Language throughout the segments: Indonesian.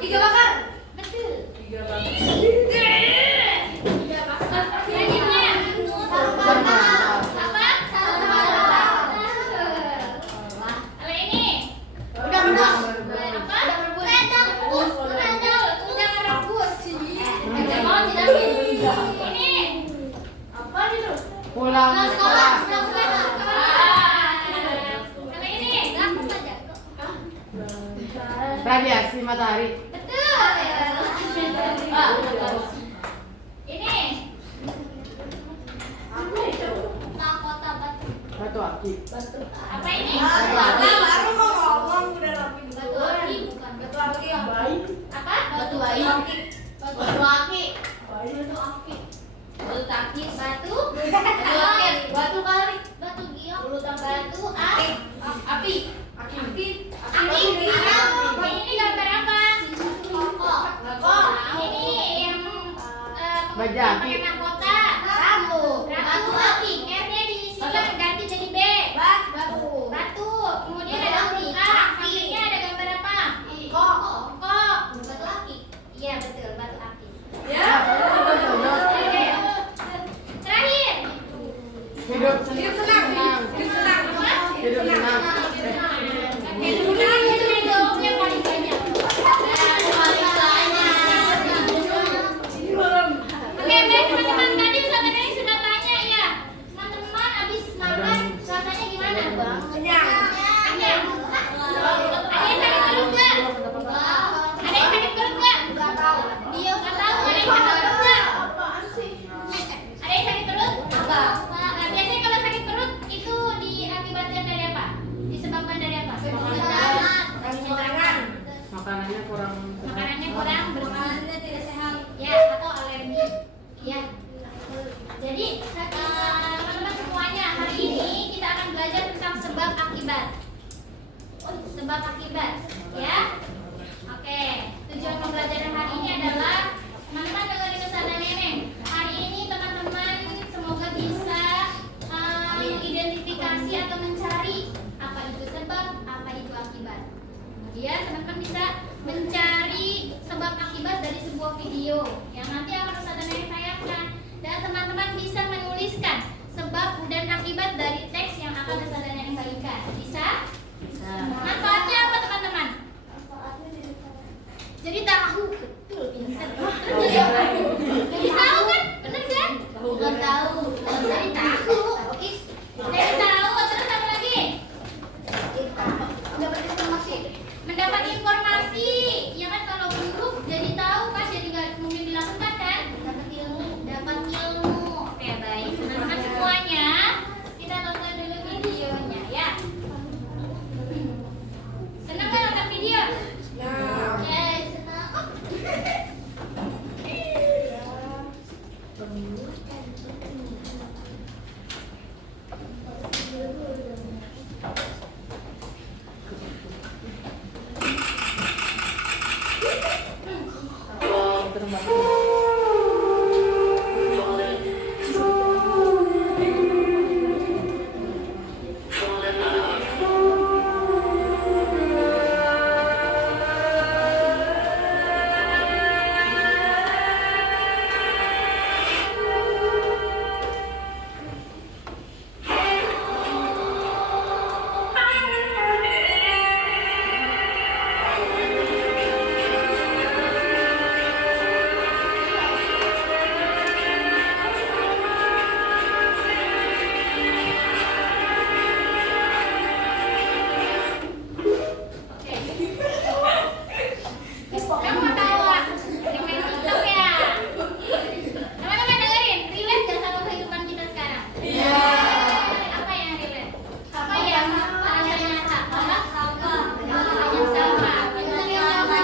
Iga bakar. Betul. Iga bakar. Iga bakar. Selanjutnya. Apa? Kalau ini. Udah rebus. Apa? Rendang rebus. Betul. Udang rebus. Enggak mau jelasin. Ini. Apa itu? Pulang sekolah. Kalau ini. Lampu aja. Radiasi matahari. Betul. Ini. Mahkota batu. Batu aki. Apa ini? Baru mau ngomong udah rapi. Batu aki bukan. Batu aki yang baik. Apa? Batu bayi. Batu aki. Batu aki. Batu taki. Batu. Batu kali. Batu giok. Batu aki. Api. Aki. Aki. Ini gambar apa? Koko. Ini yang Baja aki. pakai mahkota. Batu aki. R-nya diisi ganti jadi B. Batu. Kemudian ada huruf A. Sampingnya ada gambar apa? Koko. Batu aki. Iya betul, batu aki. Terakhir. Hidup senang. Hidup senang. Itu jawabnya paling banyak. Oke, baik teman-teman, tadi Ustaz Neni sudah tanya ya. Teman-teman habis makan rasanya gimana? Kenyang. Ada yang sakit perut nggak? Ada yang sakit perut nggak? Nggak tahu. Nggak tahu. Ada yang sakit perut nggak? Ada yang sakit perut? Biasanya kalau sakit perut itu diakibatkan dari apa? Disebabkan dari apa? Makanannya kurang. Makanannya kurang bersih. tidak sehat. Ya, atau alergi. Ya. Jadi, teman-teman semuanya, hari ini kita akan belajar tentang sebab akibat. Sebab akibat, ya. Oke, tujuan pembelajaran hari ini adalah teman-teman dengerin Ustaz dan Neneng. Hari ini teman-teman semoga bisa mengidentifikasi atau mencari apa itu sebab, apa itu akibat. Kemudian teman-teman bisa mencari sebab akibat dari sebuah video yang nanti akan Ustaz dan Neneng tayangkan, dan teman-teman bisa menuliskan sebab dan akibat dari teks yang akan Ustaz dan Neneng bagikan. Bisa? Manfaatnya apa teman-teman? Jadi tahu. Betul, pintar. Jadi tahu kan? Benar kan? Bukan tahu. Jadi tahu. Jadi tahu, terus apa lagi? Dapat informasi. Mendapat informasi. Ya kan, kalau buruk jadi tahu kan, jadi nggak mungkin dilakukan kan? Dapat ilmu. Oke, baik. Teman-teman semuanya, kita tonton dulu videonya ya. Senang kan nonton video? Oke, senang. Kamu mau tawa? Yang main TikTok ya? Teman-teman dengerin, relate gak sama kehidupan kita sekarang? Iya. Apa yang relate? Apa yang terasa nyata? Banyak sampah. Banyak sampah. Kenapa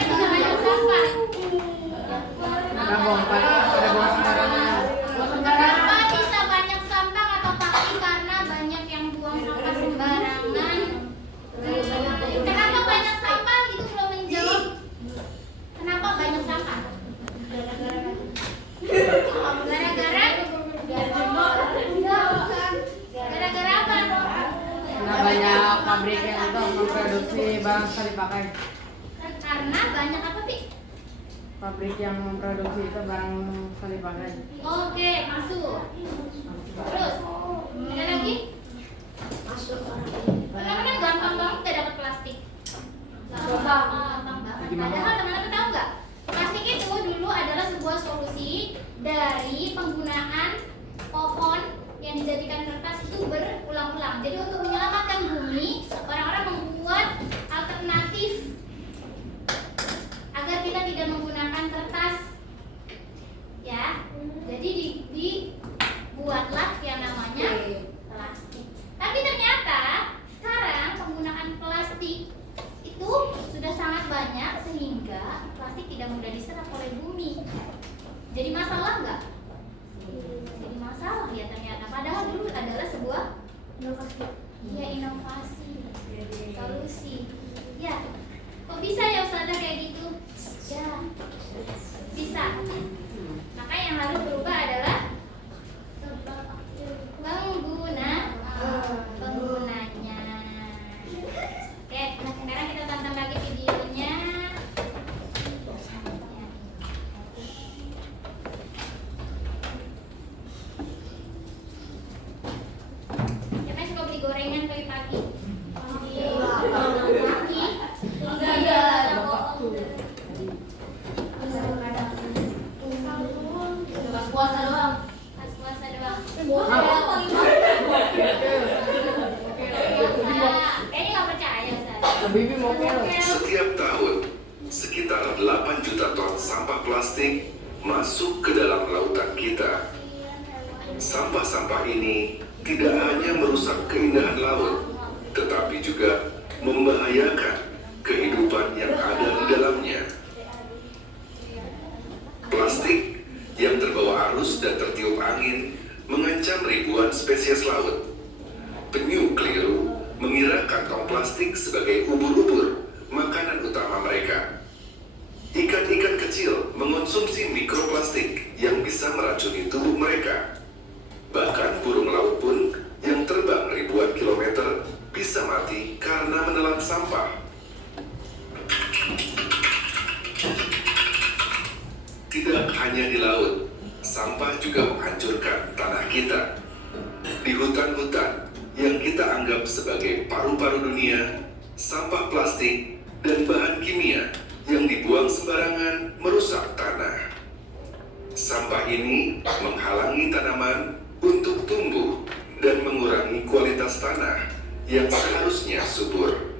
bisa banyak sampah? Ada buang sembarangan. Kenapa bisa banyak sampah atau pasti karena banyak yang buang sampah sembarangan? Kenapa banyak sampah? Itu belum menjawab. Kenapa banyak sampah? Gara-gara gara-gara apa? Karena banyak pabrik yang itu memproduksi barang sekali pakai. Karena banyak pabrik yang memproduksi itu barang sekali pakai. Oke, masuk. Terus, ada lagi? Teman-teman gampang banget udah dapat plastik. Gampang banget. Padahal teman-teman tahu nggak? Plastik itu dulu adalah sebuah solusi dari penggunaan pohon yang dijadikan kertas itu berulang-ulang. Jadi untuk menyelamatkan bumi, orang-orang membuat alternatif agar kita tidak menggunakan kertas. Ya, jadi dibuatlah yang namanya plastik. Tapi ternyata sekarang penggunaan plastik itu sudah sangat banyak sehingga plastik tidak mudah diserap oleh bumi. Jadi masalah nggak? Jadi masalah ya ternyata. Padahal dulu adalah sebuah inovasi, solusi. Ya, kok bisa ya Ustazah kayak gitu? Ya, bisa. Maka yang harus berubah adalah penggunanya. Oke, sekarang kita tonton lagi videonya. Siapa yang suka beli gorengan pagi-pagi? Pagi? Pas puasa doang. Kayaknya nggak percaya Ustaz. Bibi mau kero. Setiap tahun, sekitar 8 juta ton sampah plastik masuk ke dalam lautan kita. Sampah-sampah ini tidak hanya merusak keindahan laut, tetapi juga membahayakan kehidupan yang ada di dalamnya. Plastik yang terbawa arus dan tertiup angin mengancam ribuan spesies laut. Penyu keliru mengira kantong plastik sebagai ubur-ubur makanan utama mereka. Ikan-ikan kecil mengonsumsi mikroplastik yang bisa meracuni tubuh mereka. Bahkan burung laut pun yang terbang ribuan kilometer bisa mati karena menelan sampah. Tidak hanya di laut, sampah juga menghancurkan tanah kita. Di hutan-hutan yang kita anggap sebagai paru-paru dunia, sampah plastik dan bahan kimia yang dibuang sembarangan merusak tanah. Sampah ini menghalangi tanaman untuk tumbuh dan mengurangi kualitas tanah yang seharusnya subur.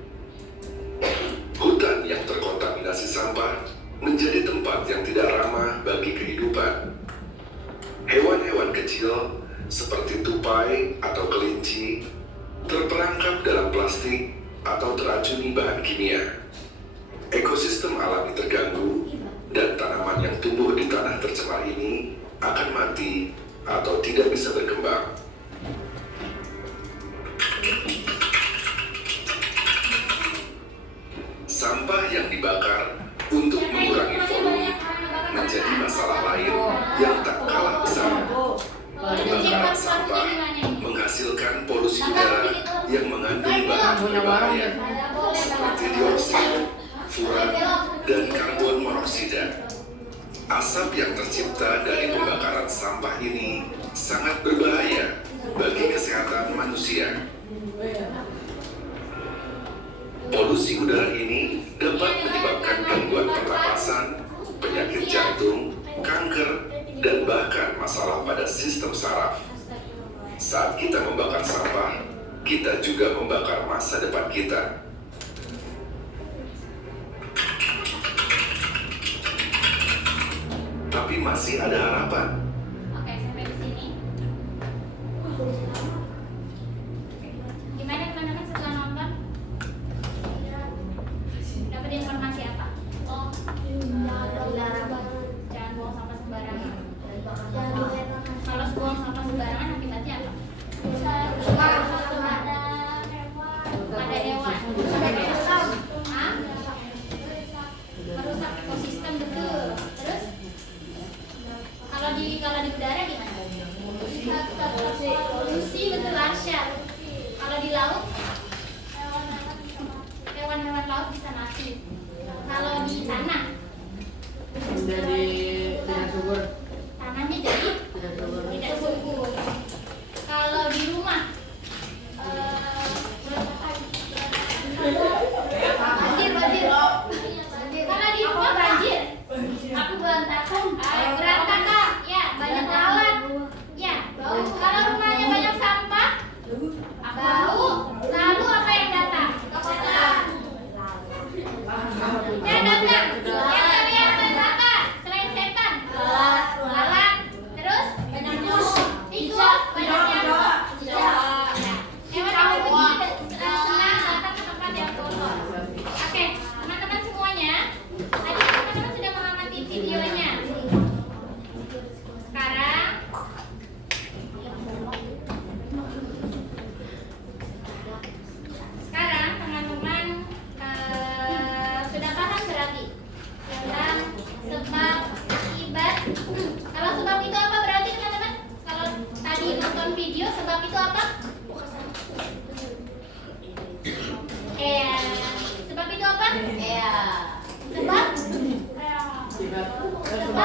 Hutan yang terkontaminasi sampah menjadi tempat yang tidak ramah bagi kehidupan. Hewan-hewan kecil seperti tupai atau kelinci terperangkap dalam plastik atau teracuni bahan kimia. Ekosistem alami terganggu dan tanaman yang tumbuh di tanah tercemar ini akan mati atau tidak bisa berkembang. Sampah yang dibakar untuk mengurangi volume menjadi masalah lain yang tak kalah besar. Pembakaran sampah menghasilkan polusi udara yang mengandung bahan berbahaya seperti dioksid, furan, dan karbon monoksida. Asap yang tercipta dari pembakaran sampah ini sangat berbahaya bagi kesehatan manusia. Polusi udara ini dapat menyebabkan gangguan pernapasan, penyakit jantung, kanker, dan bahkan masalah pada sistem saraf. Saat kita membakar sampah, kita juga membakar masa depan kita. Tapi masih ada harapan. Oke, sampai di sini. Gimana teman-teman setelah nonton? Dapat informasi apa? Oh, jangan buang sampah sembarangan. Kalau buang sampah sembarangan akibatnya apa? Pada hewan. Hah? Merusak ekosistem, betul. Terus kalau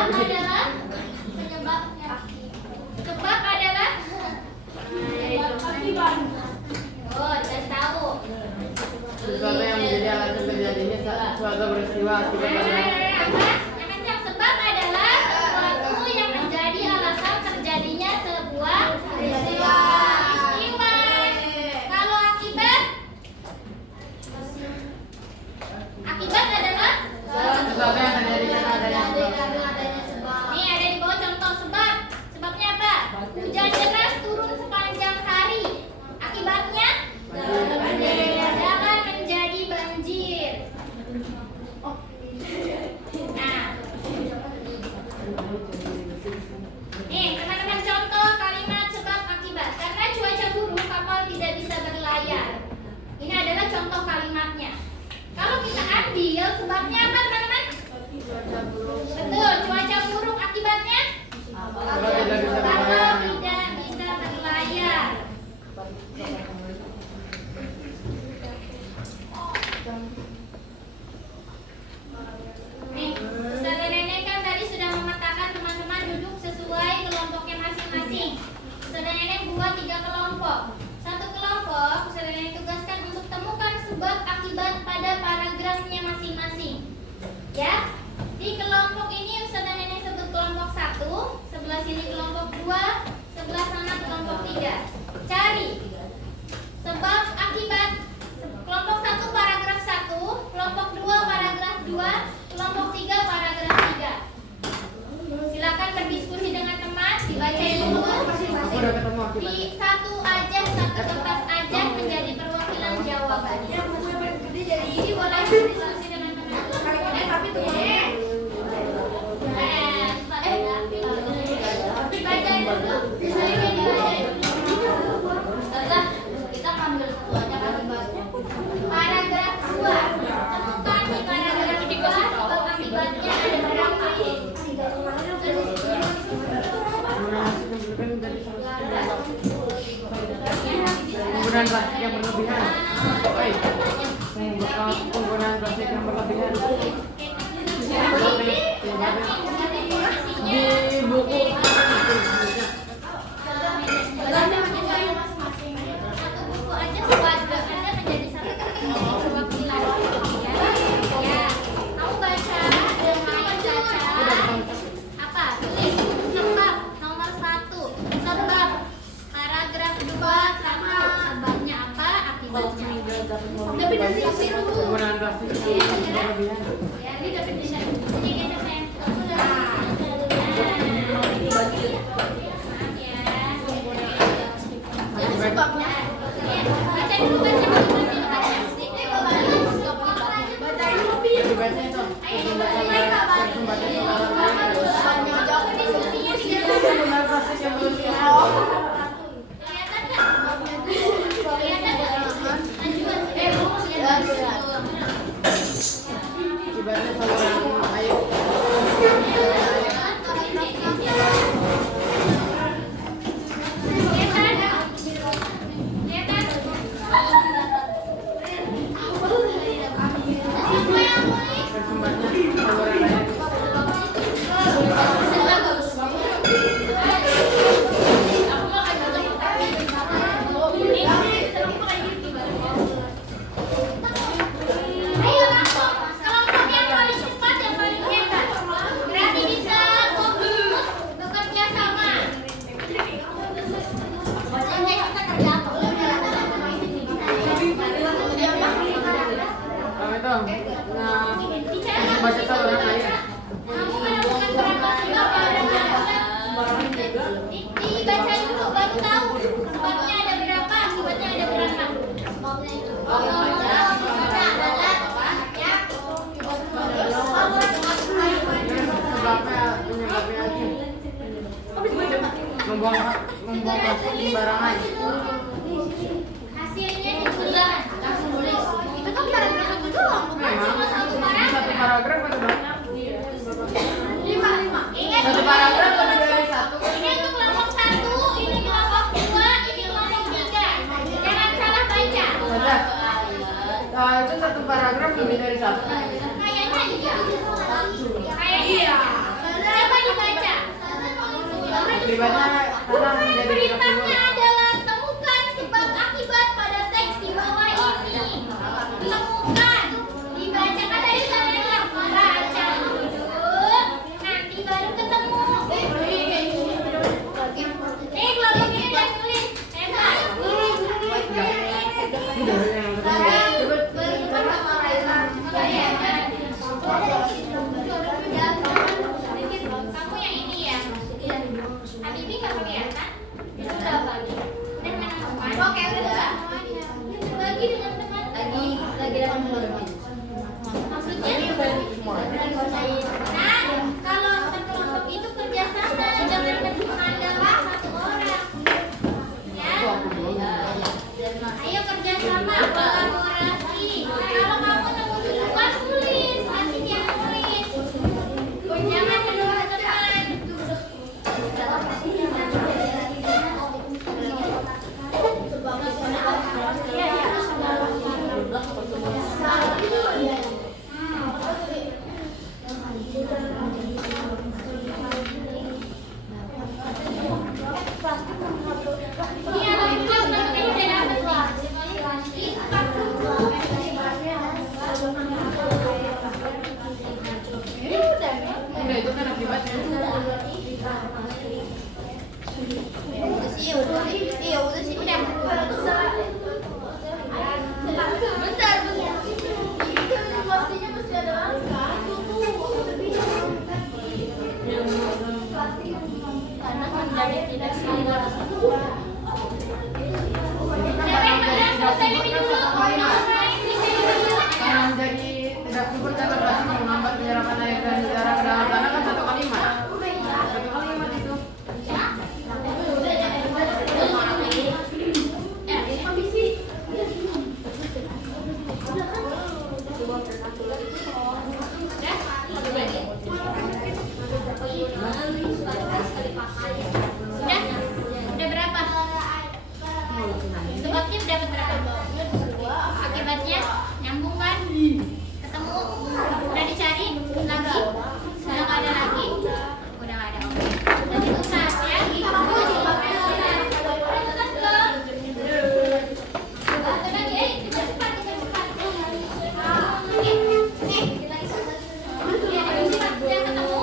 adalah penyebabnya. Sebab adalah oh, udah tahu. Sesuatu yang menjadi alasan terjadinya suatu peristiwa akibat pada Yang kencang. Sebab adalah sesuatu yang menjadi alasan terjadinya sebuah peristiwa. Kalau akibat adalah sesuatu yang terjadi karena adanya sebab. nih ada di bawah contoh sebab. Sebabnya apa? Hujan deras turun sepanjang hari. Akibatnya jalan menjadi banjir. Nah, nih teman-teman contoh kalimat sebab akibat. Karena cuaca buruk kapal tidak bisa berlayar. Ini adalah contoh kalimatnya. Kalau kita ambil sebabnya apa teman-teman? Betul, cuaca buruk akibatnya kapal tidak bisa berlayar. Nih, Ustazah Nenek kan tadi sudah memetakan teman-teman duduk sesuai kelompoknya masing-masing. Ustazah Nenek buat 3 kelompok. Satu kelompok Ustazah Nenek tugaskan untuk temukan sebab akibat pada paragrafnya masing-masing. Ya, di kelompok ini Ustazah Nenek sebut kelompok 1, sebelah sini kelompok 2, sebelah sana kelompok 3. Cari sebab akibat kelompok 1 paragraf 1, kelompok 2 paragraf 2, kelompok 3 paragraf 3. Silakan berdiskusi dengan teman, dibaca dulu. Aku udah ketemu akibatnya. Di satu kertas aja menjadi perwakilan jawabannya. Jadi boleh berdiskusi dengan teman. Tapi baca dulu. Ustazah, kita ambil satu aja akibatnya. Paragraf 2. Temukan di paragraf 2 sebab akibatnya ada berapa? Penggunaan plastik yang berlebihan. Penggunaan plastik yang berlebihan. Di buku Satu buku aja sewajar Anda menjadi satu perwakilan. Ya, kamu baca dengan baca apa? Tulis sebab nomor 1. Sebab paragraf 2 sama sebabnya apa? Akibatnya. Tapi nanti disuruh dulu. penggunaan plastik yang berlebihan. Ya, ini dapat bisa. Ini kita sayang. Akibat Baca dulu, baca. akibatnya itu penggunaan plastik yang berlebihan. Akibatnya saluran air. Tersumbatnya saluran air. Ayo langsung, kelompok yang paling cepat yang paling hebat. Berarti bisa fokus bekerja sama. Kamu itu Bicara baca saluran air. kamu menemukan berapa sebab pada dibaca dulu baru tahu sebabnya ada berapa, akibatnya ada berapa. Penyebabnya aja membuang plastik sembarangan. Hasilnya ditulis. Itu kan paragraf itu doang, bukan cuma satu Satu paragraf. paragraf ada banyak. Ingat, Satu paragraf lebih dari satu. ini untuk kelompok 1, ini kelompok 2, ini kelompok 3. Jangan salah baca. Baca. Itu satu paragraf lebih dari satu. Kayaknya iya. Kayaknya iya. Coba akibatnya tanah menjadi tidak subur. Perintahnya adalah temukan sebab akibat pada teks di bawah ini. Temukan, dibacakan dari sananya. Baca dulu, nanti baru ketemu. Kelompok ini udah tulis. Kamu yang ini ya? Habibie nggak kelihatan? Udah menemukan? Oke, udah. Bagi dengan teman. Lagi dapat teman. Maksudnya? Nah, kalau sekelompok itu kerjasama, jangan mengandalkan satu orang. Ya. Ayo kerjasama, kolaborasi. Kalau kamu nemu duluan, tulis. Kasih dia tulis. Jangan menunggu teman. Iya, lengkap, tapi udah dapet nih. Udah itu kan akibatnya. Iya udah sih. Udah. Bentar. Itu pastinya mesti ada angka. Karena menjadi tidak seimbang. Karena menjadi tidak subur karena berarti menghambat penyerapan air dan udara ke dalam tanah kan 1 kalimat. 1 kalimat itu. Udah berapa? Sebabnya dapat berapa? Akibatnya nyambung kan? Ketemu? Udah dicari lagi? Udah nggak ada lagi? Udah nggak ada. Nanti tuntas ya. Tuntas dong. Cepat lagi, cepat. Udah ketemu?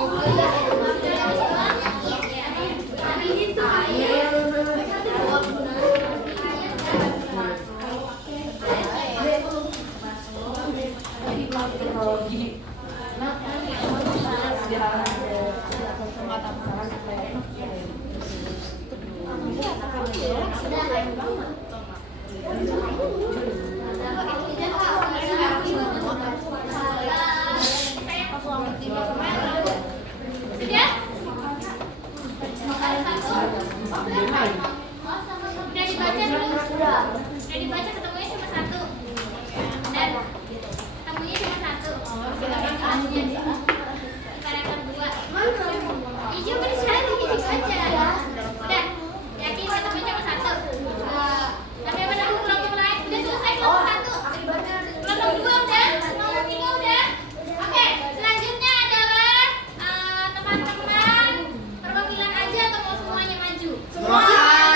Sudah? Udah dibaca belum? Udah dibaca, ketemunya cuma 1. Dan ketemunya cuma 1. Paragraf 2. Hijau bersatu dibaca. Udah, yakin ketemunya cuma 1. Tapi menunggu kelompok lain. Udah selesai kelompok 1. Kelompok 2 udah, kelompok 3 udah. Oke, selanjutnya adalah teman-teman perwakilan aja atau mau semuanya maju? Semua.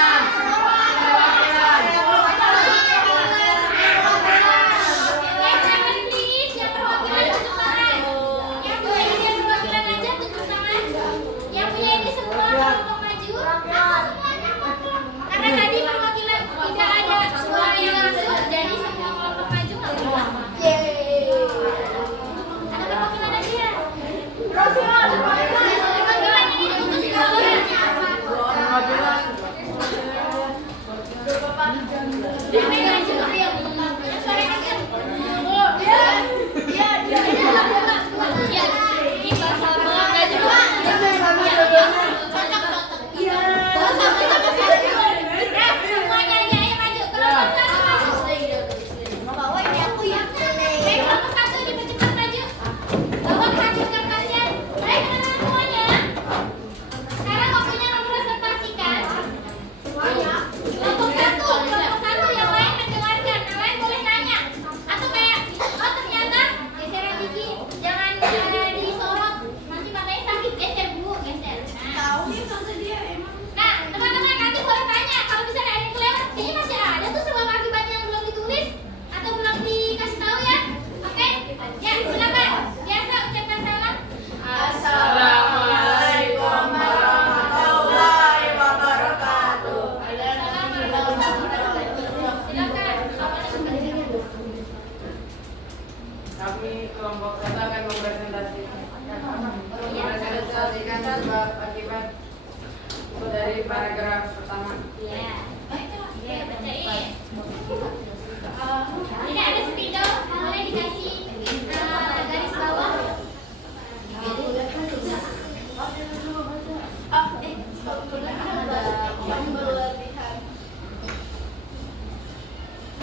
sebab akibat. Itu dari paragraf pertama. Iya. Iya, bacain. Ini ada spidol, boleh dikasih garis bawah.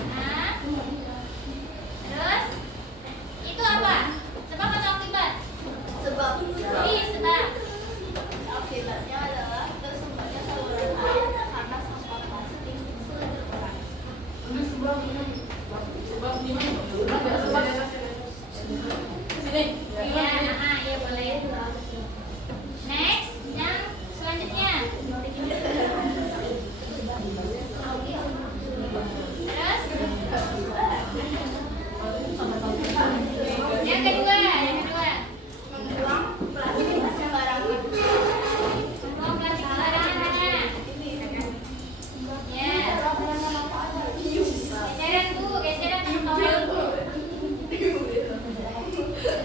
Nah, terus itu apa? Sebab atau akibat? Sebab Iya, sebab. akibatnya adalah tersumbatnya saluran air karena sampah plastik. Iya, iya boleh. Next, yang selanjutnya. Terus? Yang kedua. Membuang plastik sembarangan. Buang plastik sembarangan mana? Ya. Geseran kawan-kawan.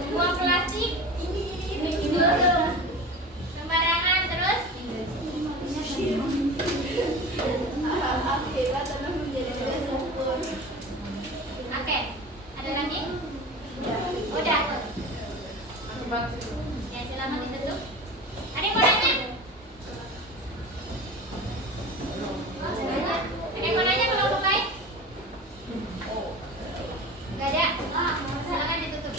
Buang plastik sembarangan terus. Akibat adalah menjadi tidak sempurna. Oke. Ada lagi? Udah. Akibat Ya, silakan ditutup. Ada yang mau nanya? Ada yang mau nanya kelompok lain? Gak ada? Silakan ditutup.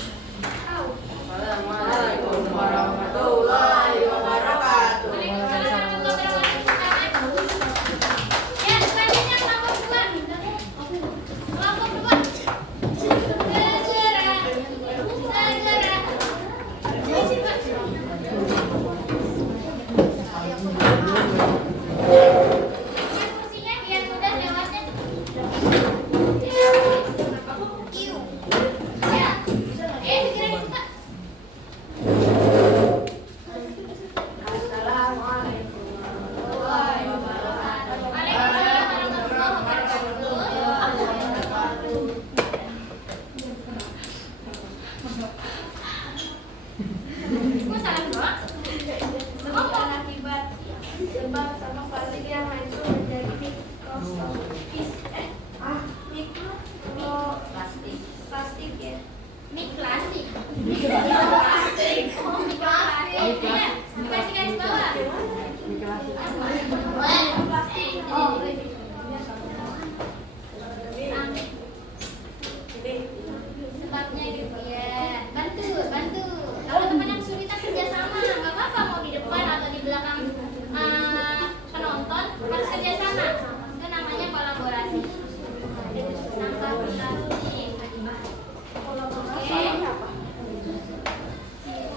Assalamualaikum warahmatullahi wabarakatuh. Waalaikumsalam warahmatullahi wabarakatuh. Ya, selanjutnya kelompok dua. Kelompok dua. Segera. Kursinya biar mudah lewatnya. Ya. Segera dibuka. Waalaikumsalam warahmatullahi wabarakatuh. Kok salah doang? Bukan akibat sebab sampah plastik yang hancur menjadi mikroplastik. Plastik ya. Mikroplastik. Plastik. Mikroplastik. Ya, dikasih garis bawah. Plastik. Sebabnya gitu ya. Bantu. Kalau teman yang kesulitan kerjasama, nggak apa-apa mau di depan atau di belakang penonton, harus kerjasama. Itu namanya kolaborasi. Sampah plastik.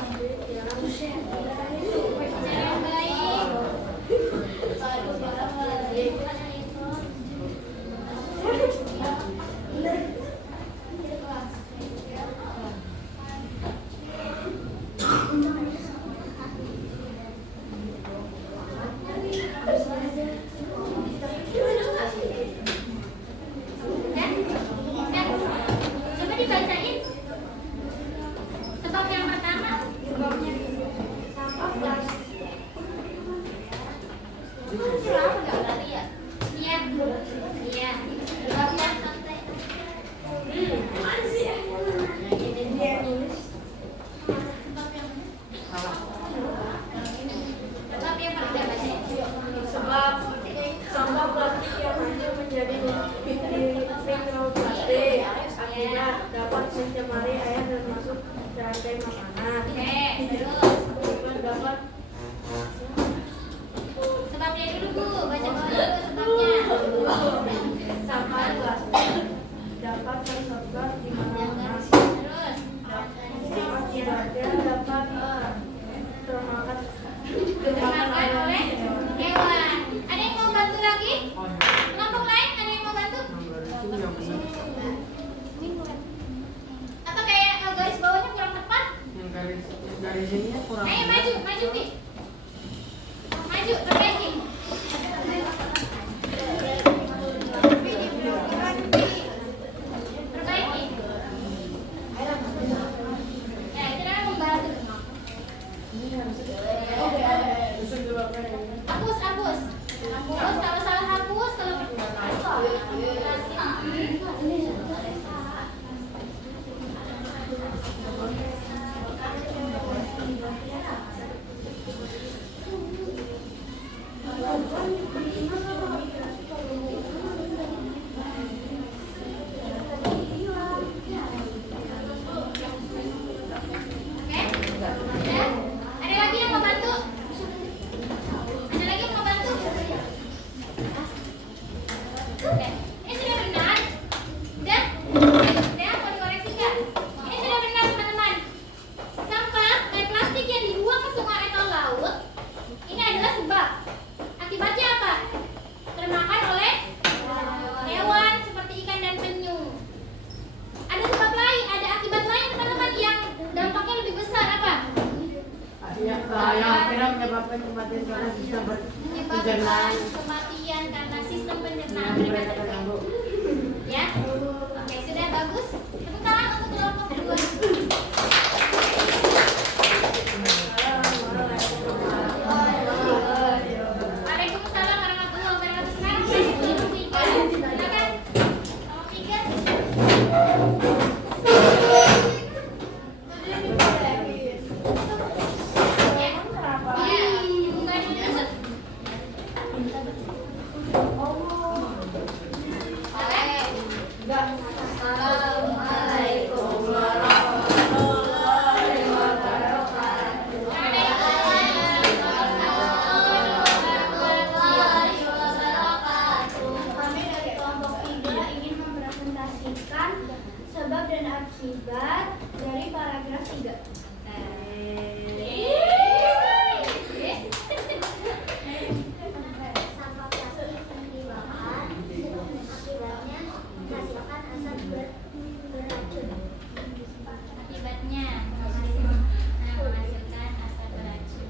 Oke. Cara baik. Coba dibacain. Sebab yang pertama. Iya. Sebabnya sampai. Sebab yang pertama bacain. Sebab sampah plastik yang hancur menjadi mikroplastik. Akibat dapat mencemari air dan masuk ke rantai makanan. Oke, terus. Dapat Sebabnya dulu Bu, baca dulu sebabnya. sampah plastik dapat tersebar di mana-mana. Terus. Akibatnya dapat termakan Termakan oleh hewan. Ada yang mau bantu lagi? Kelompok lain ada yang mau bantu? Atau kayak garis bawahnya kurang tepat? yang garisnya kurang. Ayo maju Vi. Maju, perbaiki. Perbaiki. Ya, itu namanya membantu. Hapus, hapus. Hapus, kalau salah hapus, kalau ada lagi yang mau bantu? Ada lagi yang mau bantu? Oke. Ini sudah benar? Udah? Udah? Mau dikoreksi nggak? Ini sudah benar teman-teman. Sampah dan plastik yang dibuang ke sungai atau laut, ini adalah sebab. Akibatnya apa? Termakan oleh hewan seperti ikan dan penyu. Ada sebab lain, ada akibat lain teman-teman yang dampaknya lebih besar apa? Yang akhirnya menyebabkan kematian karena sistem pencernaan. Kematian karena sistem pencernaan mereka terganggu. Ya, oke sudah bagus. Tepuk tangan untuk kelompok kedua. Waalaikumsalam warahmatullahi wabarakatuh. Sekarang saya sebut tiga. Silakan. Nomor 3. Kami dari kelompok 3 ingin mempresentasikan sebab dan akibat dari paragraf 3. Sampah plastik yang dibakar akibatnya menghasilkan asap beracun. Akibatnya menghasilkan asap beracun.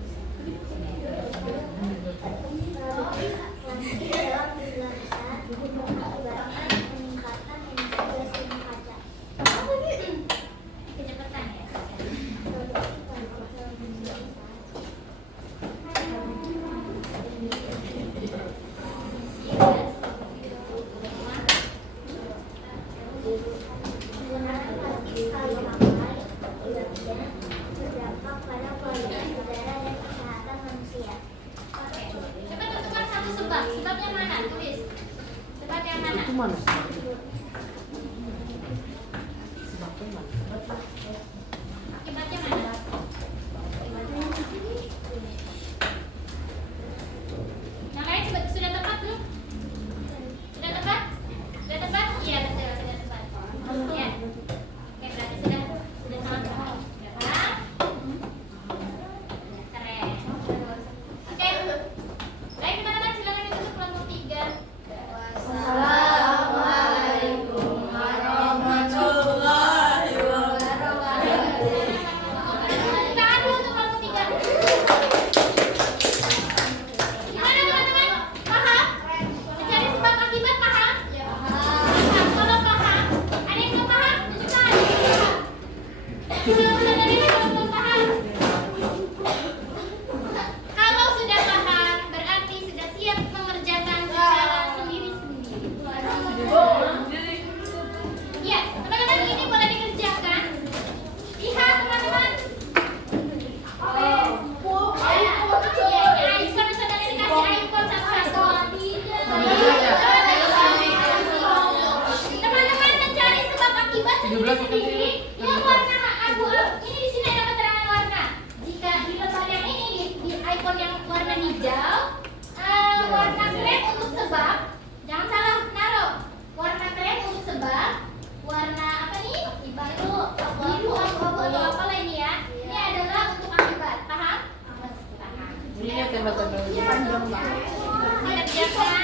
Plastik dalam jumlah besar mengakibatkan peningkatan emisi gas rumah kaca. Kecepatan ya. Menggunakan plastik sekali pakai akibatnya berdampak pada kualitas udara dan kesehatan manusia. Oke. Coba tentukan satu sebab. Sebabnya mana? Tulis. Sebab yang mana? Itu mana? Sebabnya mana? Akibatnya mana? Yang lain sudah tepat belum? Sudah tepat? Sudah tepat? Iya betul, sudah tepat. Ya. Oke, berarti sudah sangat tepat. Sudah paham? Keren. Oke. Baik teman-teman, silakan ditutup kelompok 3. Assalamualaikum warahmatullahi wabarakatuh. Tahan dulu untuk kelompok 3. Gimana teman-teman? Paham? Mencari sebab akibat paham? Paham. Kalau paham, ada yang belum paham? Tunjuk tangan. Kalau dari yang belum paham? Kalau sudah paham, berarti sudah siap mengerjakan secara sendiri-sendiri. Ya, teman-teman ini boleh dikerjakan. Lihat teman-teman. Teman-teman mencari sebab akibat sendiri-sendiri. Yang warna abu-abu ini di sini ada keterangan warna. Jika di lembar yang ini di icon yang warna hijau, warna krem untuk sebab. Jangan salah naruh. Warna krem untuk sebab. Warna apa nih? Biru, abu-abu atau apalah ini ya. Ini adalah untuk akibat. Paham? Paham. Ini yang tembak-tembak panjang banget. Dikerjakan.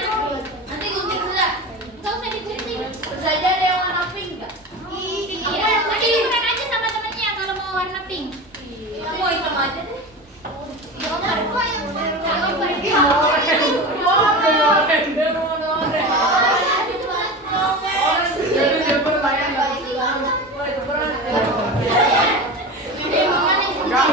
Nanti gunting sudah. Enggak usah digunting. Saja ada yang warna pink nggak? Iya. Nanti tukeran aja sama temennya kalau mau warna pink. Kamu hitam aja deh. Gambar. Gambar. Jadi dia berlayar nggak? Enggak.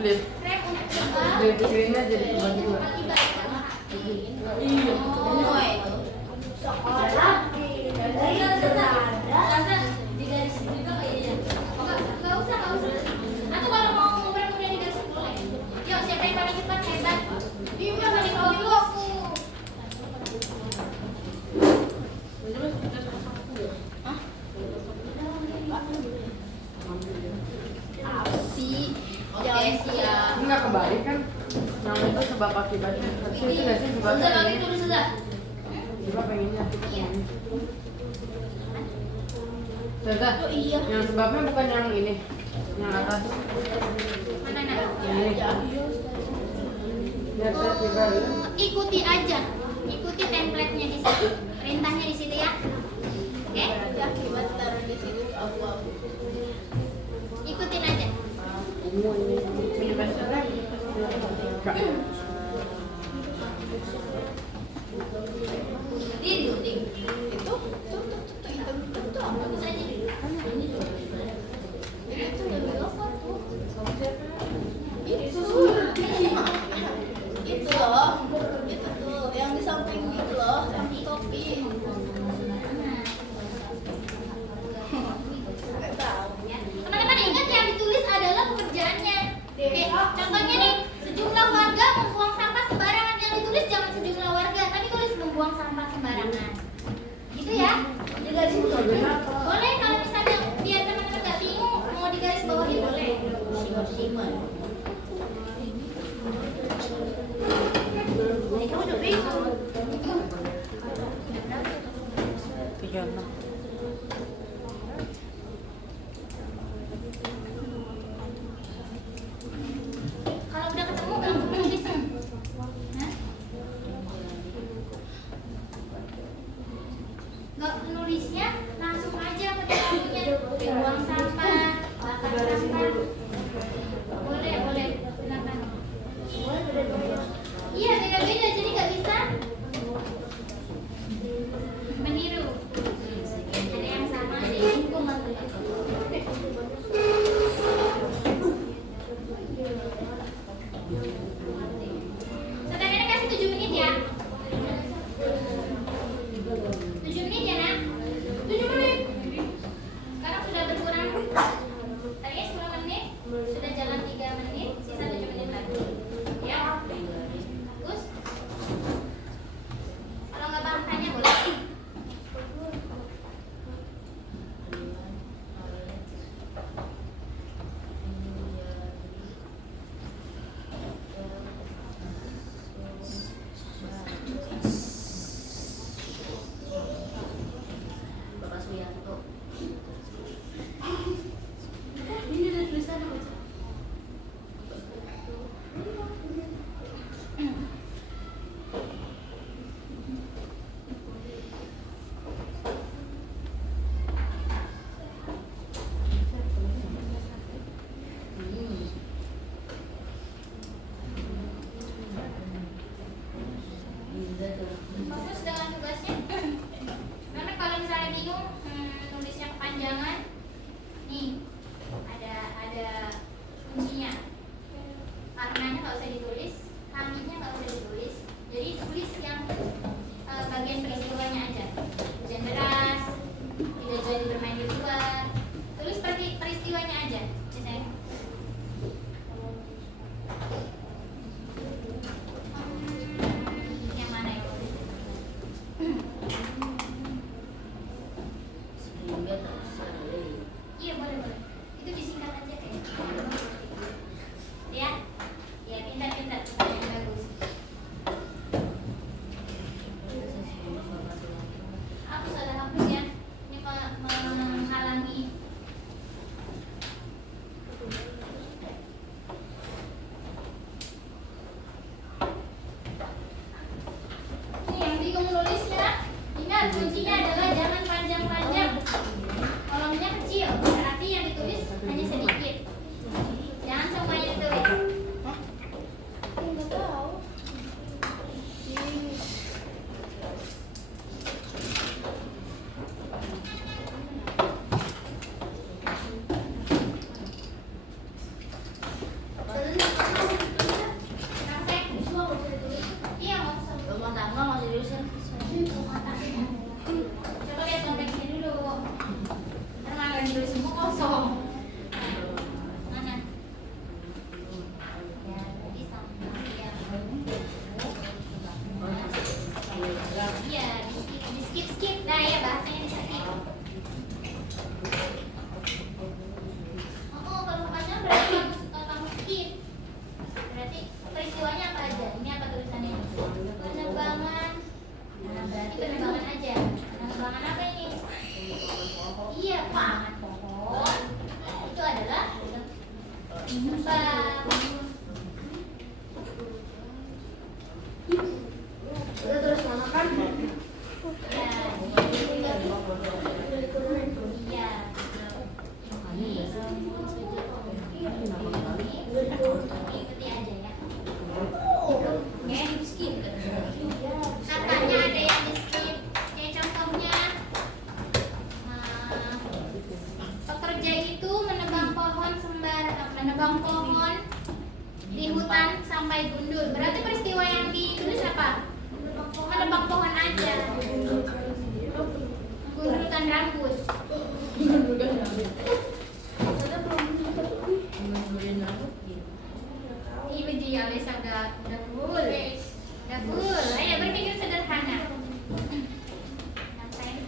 split. Rem untuk tebal. Split-splitnya jadi dua-dua. Bagi baik. Sekolah Di garis juga kayaknya. Enggak usah. Atau kalau mau ngumpulin udah di garis boleh. Yuk, siapa yang paling cepat hebat? Dia paling dulu aku. Oke, siap. Enggak kebalik kan? Yang itu sebab akibatnya. Harusnya itu nggak sih sebabnya? Sudah lagi tulis sudah. Sebab pengennya kita pengen. Sudah. Oh iya. Yang sebabnya bukan yang ini, yang atas. Mana nak? Ini. Biar saya tiba gitu. Ikuti aja. Ikuti template-nya di situ. Perintahnya di situ ya. Oke? Akibat taruh di situ abu-abu. Ikutin aja. Punya pensilnya? Kak. Bagus aja. Itu loh, itu tuh yang di samping itu loh, samping topi. Nggak tahu. Teman-teman ingat yang ditulis adalah pekerjaannya. Oke, contohnya nih, sejumlah warga membuang sampah sembarangan. Yang ditulis jangan sejumlah warga, tapi tulis membuang sampah sembarangan. Gitu ya? Di garis bawah. Boleh kalau misalnya biar teman-teman nggak bingung mau di garis bawahi boleh. Kamu udah bingung. 36. Kalau udah ketemu langsung tulis. Hah? Nggak nulisnya langsung aja ke dalamnya. Buang sampah, bakar sampah. Boleh. Silakan. Iya beda-beda jadi nggak bisa meniru. Ada yang sama sih. Sebenarnya kasih 7 menit ya. 7 menit ya nak. 7 menit. Sekarang sudah berkurang. Tadinya 10 menit, sudah jalan 3 menit, sisa 7 menit lagi. Ya. Bagus. Iya. Ikuti aja ya. Katanya ada yang di skip. Kayak contohnya, pekerja itu menebang pohon di hutan sampai gundul. Berarti peristiwa yang ditulis apa? Menebang pohon aja. Menggundulkan rambut. Ini dia Alisa udah full. Udah full. Ayo berpikir sederhana. Ngapain?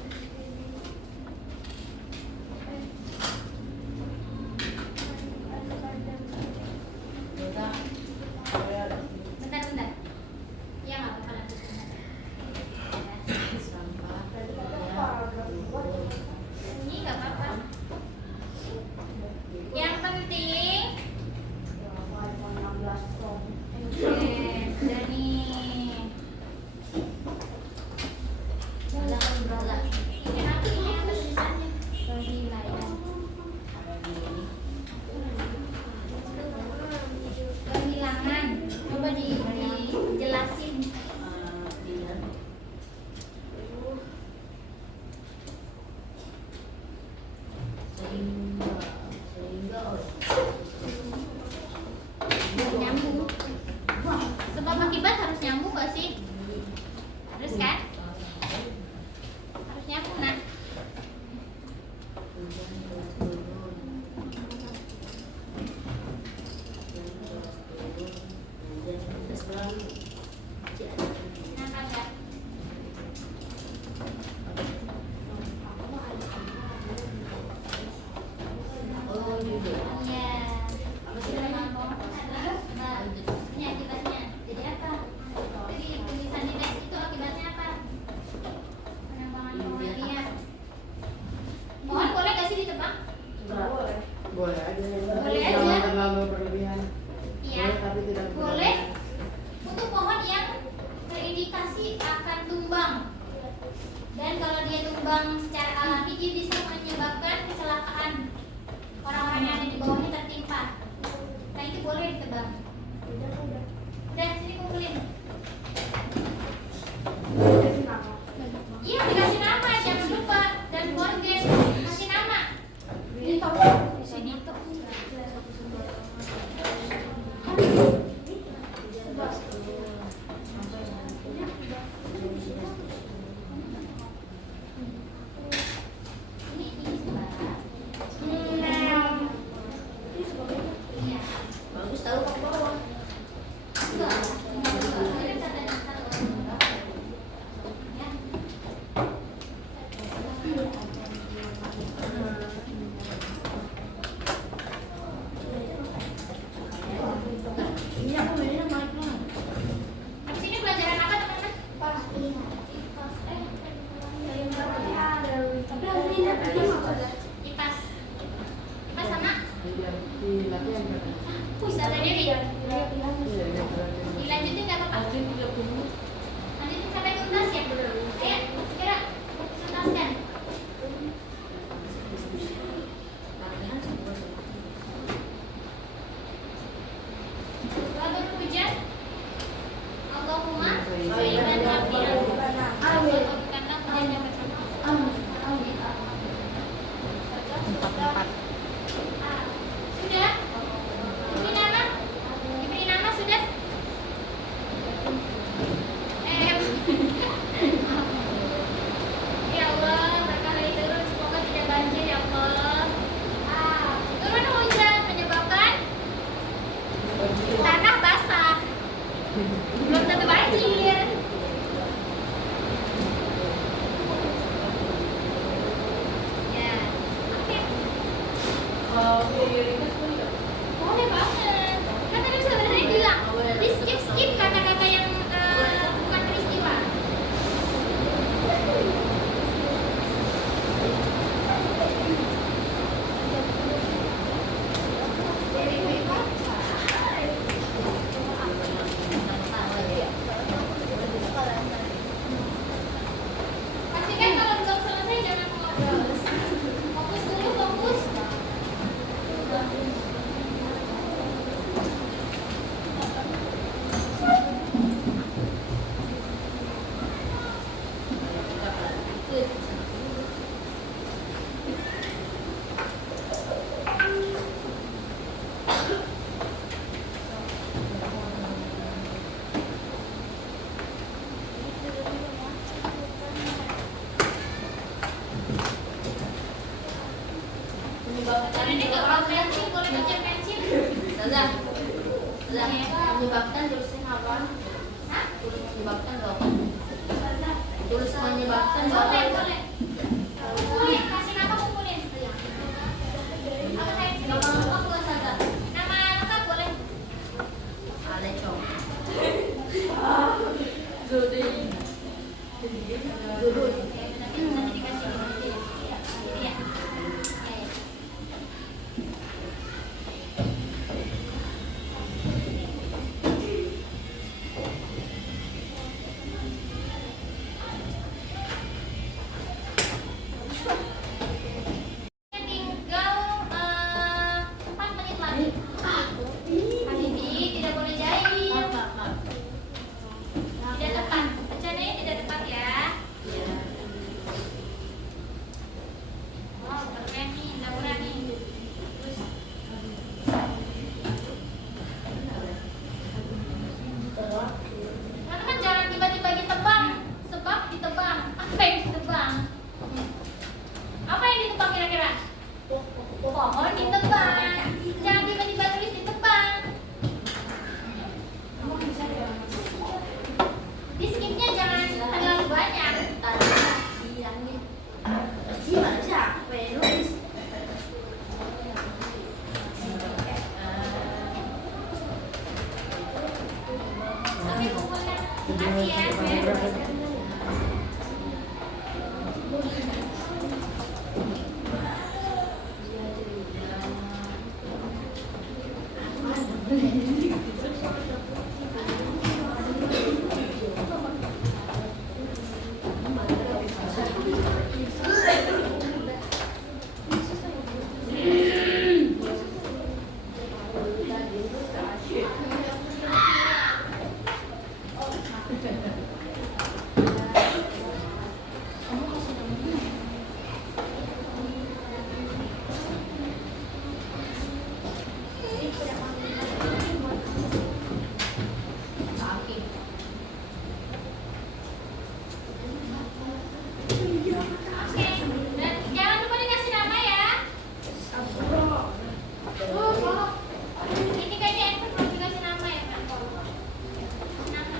Bentar. Iya nggak bakalan ini nggak apa-apa. Yang penting udah nih. Ini apa tulisannya? Kehilangan. Coba dijelasin. Nyambung. Sebab akibat harus nyambung gak sih? Harus kan? Harus nyambung nah. Nangkap gak? Iya. Ini akibatnya. Jadi apa? Jadi tulisan di teks itu akibatnya apa? Penambangan pohon liar. Pohon boleh gak sih ditebang? Boleh aja. Boleh aja. Jangan terlalu berlebihan. Iya. Boleh, tapi tidak Boleh. Untuk pohon yang terindikasi akan tumbang. Dan kalau dia tumbang secara alami, dia bisa menyebabkan kecelakaan. Orang-orang yang ada di bawahnya tertimpa. Nah itu boleh ditebang. Udah sini kumpulin. Iya dikasih nama, jangan lupa dan forget kasih nama. Di sini tuh. Ini sebentar. Iya. Bagus tahu ke bawah. Ini nggak bawa pensil, boleh baca pensil. Ustazah, menyebabkan tulisnya apa? Hah? Tulis menyebabkan dong. Tulis menyebabkan Boleh, dong. boleh. Kumpulin, kasih nama kumpulin. Apa saya sih? Nama lengkap nggak, Ustazah? Nama lengkap boleh. Alecong. Nanti dikasih. Ini ya. Tinggal 4 menit lagi. Habibie tidak boleh jahit. Tidak tepat. Bercandanya tidak tepat ya. Wow, keren nih, Laura nih. Terus. Teman-teman jangan tiba-tiba ditebang, sebab ditebang. Apa yang ditebang? Apa yang ditebang kira-kira? Pohon ditebang. Jangan tiba-tiba tulis ditebang. Di skipnya jangan terlalu banyak. Gimana siapa yang nulis? Sambil kumpulkan. Makasih ya. Oke, dan jangan lupa dikasih nama ya. Ini kayaknya handphone belum dikasih nama ya kan? Nama.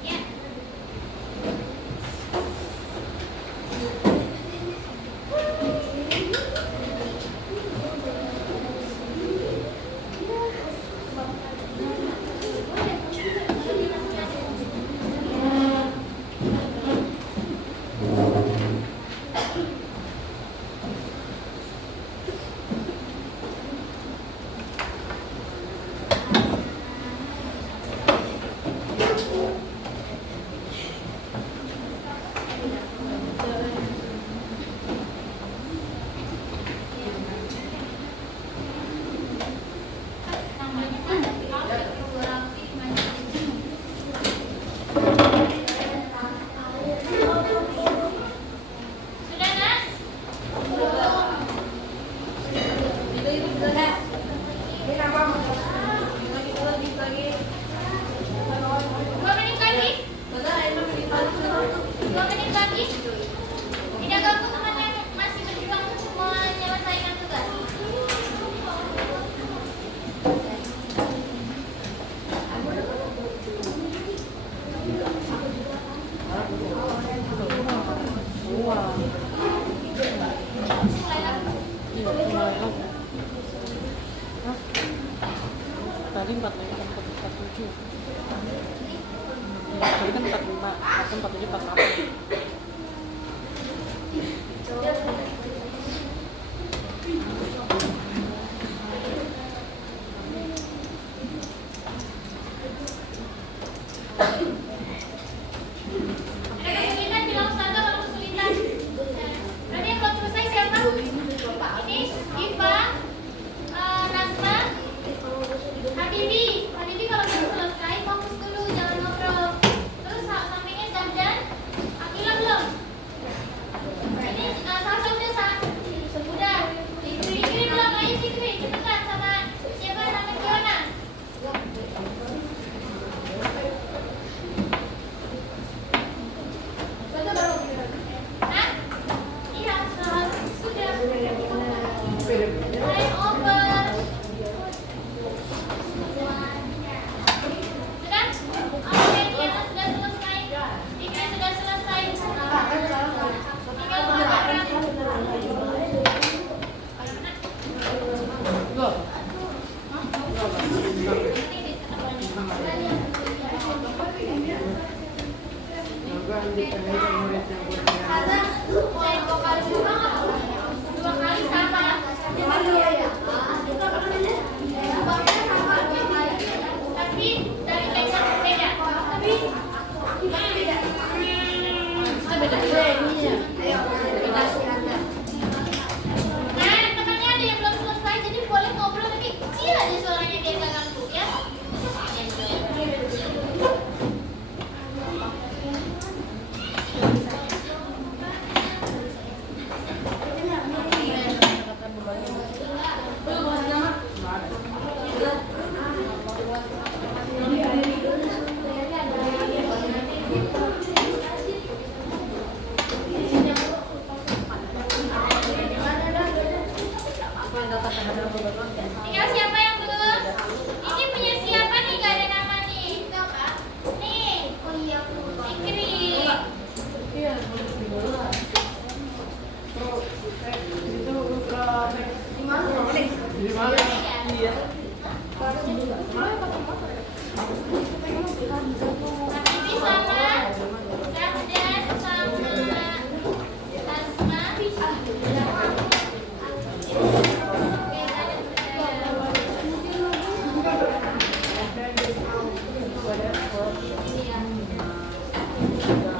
Ya. Namanya kan fotografi majalah. Sudah, Nas? 2 menit lagi? 2 menit lagi? Tidak ganggu teman yang masih berjuang menyelesaikan tugas. Mulai lagi. Tadi 45 kan 47. Tadi kan 45, aku 47 48. Ada kesulitan bilang Ustazah kalau kesulitan. Berarti yang belum selesai siapa? Ini Diva, Nasma, Habibie. Habibie kalau belum selesai fokus dulu, jangan ngobrol. Terus sampingnya Zabdan, Akila lanjutkan aja muridnya buat dia. Dua kali sama. Tapi dari kecap beda. Nah, temannya ada yang belum selesai, jadi boleh ngobrol tapi kecil aja suaranya biar nggak ganggu ya. Tinggal siapa yang belum? Ini punya siapa nih? Gak ada nama nih. Nih. Fikri. Iya, itu di mana? Iya. Habibie sama Zahdan sama Asma.